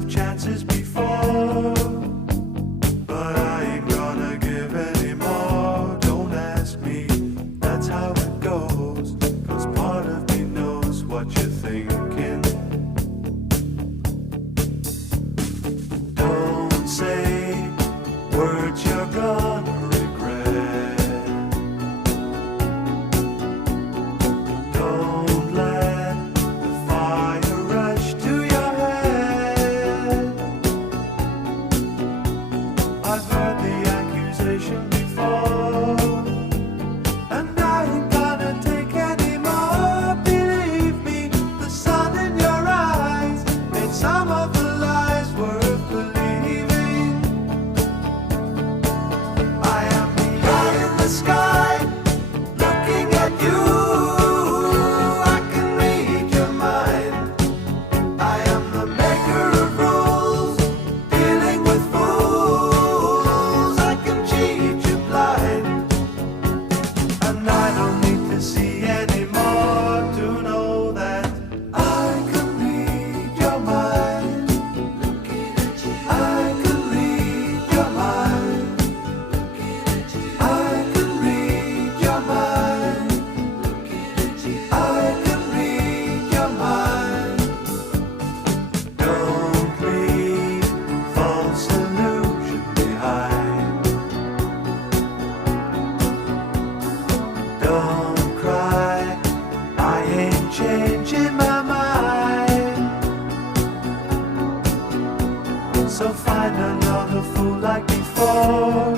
of chances before, but I ain't gonna give any more. Don't ask me, that's how it goes. 'Cause part of me knows what you're thinking. Don't say words you're gonna regret. Don't let the fire rush to your head. I've heard the accusation before, and I ain't gonna take any more. Believe me, the sun in your eyes made some of the lies worth believing. I am the eye in the sky, looking at you. I can read your mind. I am the maker of rules, dealing with fools. I can cheat you blind, and I don't need to see anymore to know that I can read your mind. I can read your mind. I can read your mind. I can read your mind. Don't leave false illusion behind. Don't cry, I ain't changing my mind. So find another fool like before.